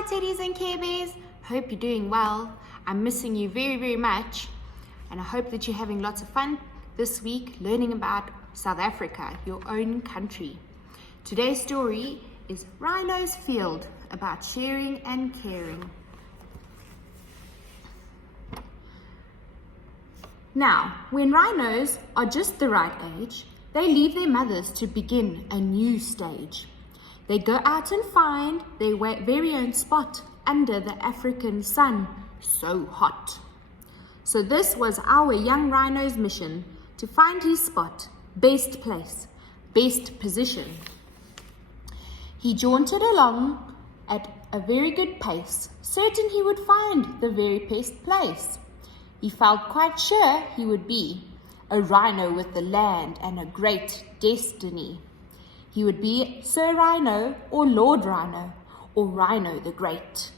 Hi teddies and care bears, hope you're doing well. I'm missing you very, very much, and I hope that you're having lots of fun this week learning about South Africa, your own country. Today's story is Rhino's Field, about sharing and caring. Now, when rhinos are just the right age, they leave their mothers to begin a new stage. They go out and find their very own spot under the African sun, so hot. So this was our young rhino's mission, to find his spot, best place, best position. He jaunted along at a very good pace, certain he would find the very best place. He felt quite sure he would be a rhino with the land and a great destiny. He would be Sir Rhino or Lord Rhino or Rhino the Great,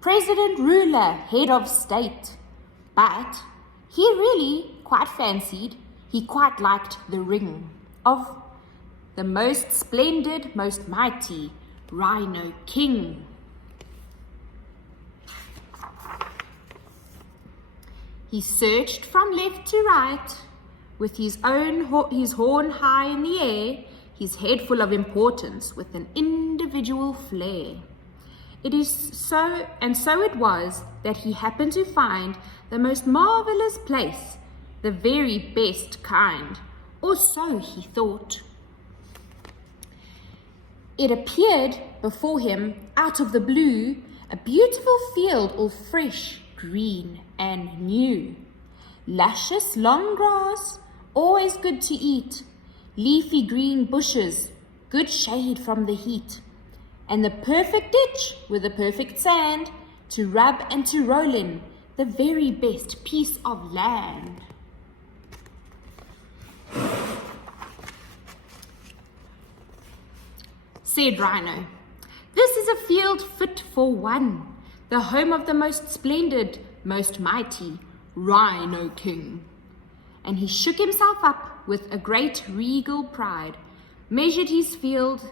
President, ruler, head of state. But he really quite fancied, he quite liked the ring of the most splendid, most mighty Rhino King. He searched from left to right with his horn high in the air, his head full of importance with an individual flair. So it was that he happened to find the most marvelous place, the very best kind, or so he thought. It appeared before him out of the blue, a beautiful field all fresh, green and new. Luscious long grass, always good to eat. Leafy green bushes, good shade from the heat. And the perfect ditch with the perfect sand to rub and to roll in, the very best piece of land. Said Rhino, "This is a field fit for one, the home of the most splendid, most mighty Rhino King." And he shook himself up with a great regal pride, measured his field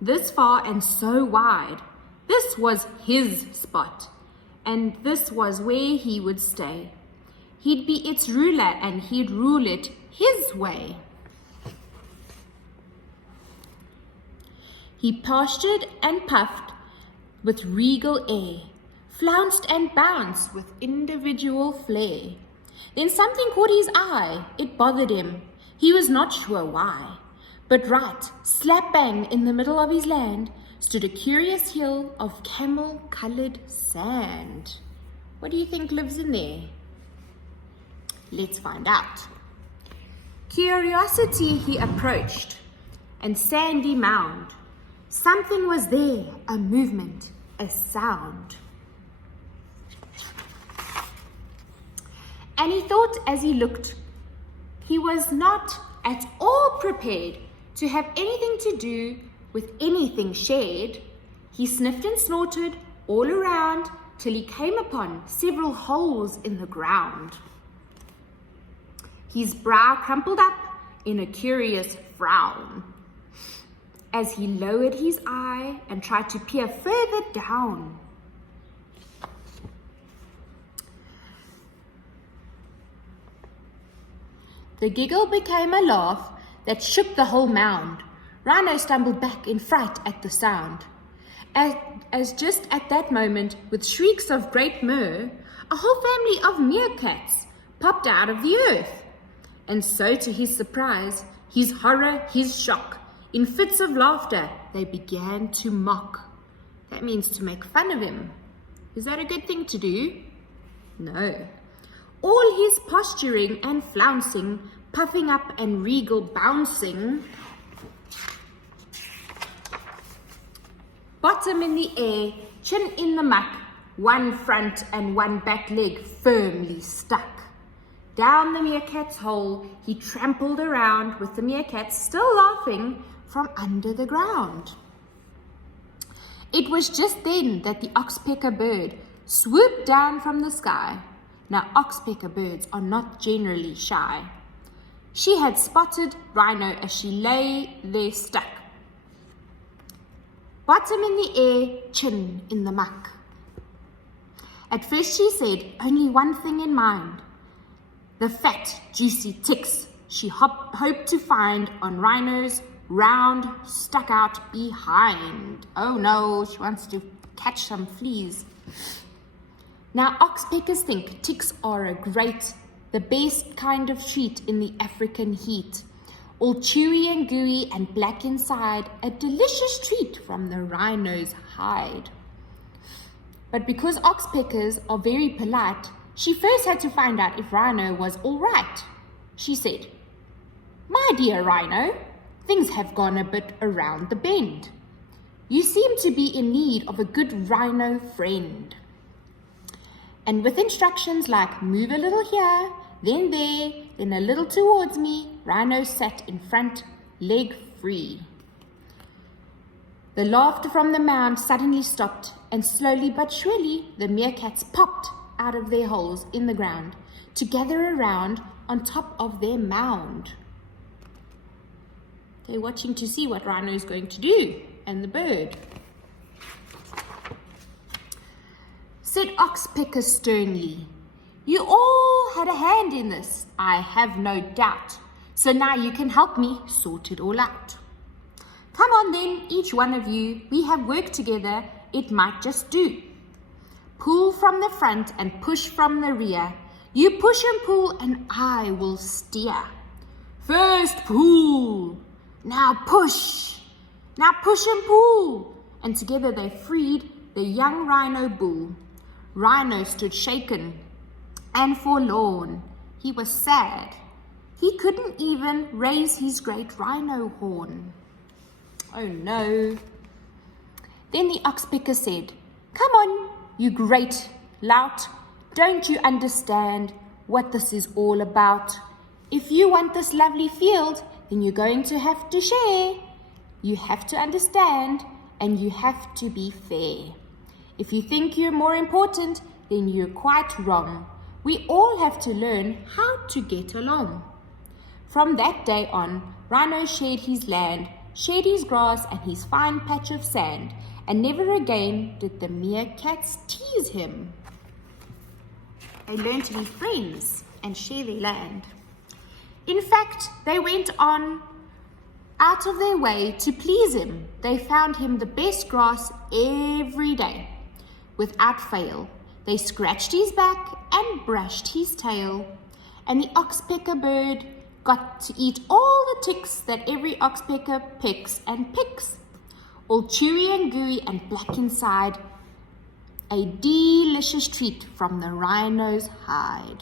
this far and so wide. This was his spot, and this was where he would stay. He'd be its ruler, and he'd rule it his way. He pastured and puffed with regal air, flounced and bounced with individual flair. Then something caught his eye, it bothered him, he was not sure why. But right, slap bang in the middle of his land, stood a curious hill of camel-coloured sand. What do you think lives in there? Let's find out. Curiosity he approached, and sandy mound. Something was there, a movement, a sound. And he thought as he looked, he was not at all prepared to have anything to do with anything shared. He sniffed and snorted all around till he came upon several holes in the ground. His brow crumpled up in a curious frown as he lowered his eye and tried to peer further down. The giggle became a laugh that shook the whole mound. Rhino stumbled back in fright at the sound. As just at that moment, with shrieks of great mirth, a whole family of meerkats popped out of the earth. And so to his surprise, his horror, his shock, in fits of laughter, they began to mock. That means to make fun of him. Is that a good thing to do? No. All his posturing and flouncing, puffing up and regal bouncing, bottom in the air, chin in the muck, one front and one back leg firmly stuck. Down the meerkat's hole he trampled around, with the meerkats still laughing from under the ground. It was just then that the oxpecker bird swooped down from the sky. Now, oxpecker birds are not generally shy. She had spotted Rhino as she lay there stuck. bottom in the air, chin in the muck. At first she said only one thing in mind, the fat, juicy ticks she hoped to find on Rhino's round, stuck out behind. Oh no, she wants to catch some fleas. Now oxpeckers think ticks are the best kind of treat in the African heat. All chewy and gooey and black inside, a delicious treat from the rhino's hide. But because oxpeckers are very polite, she first had to find out if Rhino was all right. She said, "My dear Rhino, things have gone a bit around the bend. You seem to be in need of a good rhino friend." And with instructions like move a little here, then there, then a little towards me, Rhino sat in front, leg free. The laughter from the mound suddenly stopped, and slowly but surely the meerkats popped out of their holes in the ground to gather around on top of their mound. They're watching to see what Rhino is going to do, and the bird. Said Oxpecker sternly, "You all had a hand in this, I have no doubt. So now you can help me sort it all out. Come on then, each one of you, we have worked together, it might just do. Pull from the front and push from the rear. You push and pull and I will steer. First pull, now push and pull." And together they freed the young rhino bull. Rhino stood shaken and forlorn. He was sad. He couldn't even raise his great rhino horn. Oh no. Then the oxpecker said, "Come on, you great lout. Don't you understand what this is all about? If you want this lovely field, then you're going to have to share. You have to understand and you have to be fair. If you think you're more important, then you're quite wrong. We all have to learn how to get along." From that day on, Rhino shared his land, shared his grass and his fine patch of sand, and never again did the meerkats tease him. They learned to be friends and share their land. In fact, they went on out of their way to please him. They found him the best grass every day. Without fail, they scratched his back and brushed his tail. And the oxpecker bird got to eat all the ticks that every oxpecker pecks and picks. All chewy and gooey and black inside, a delicious treat from the rhino's hide.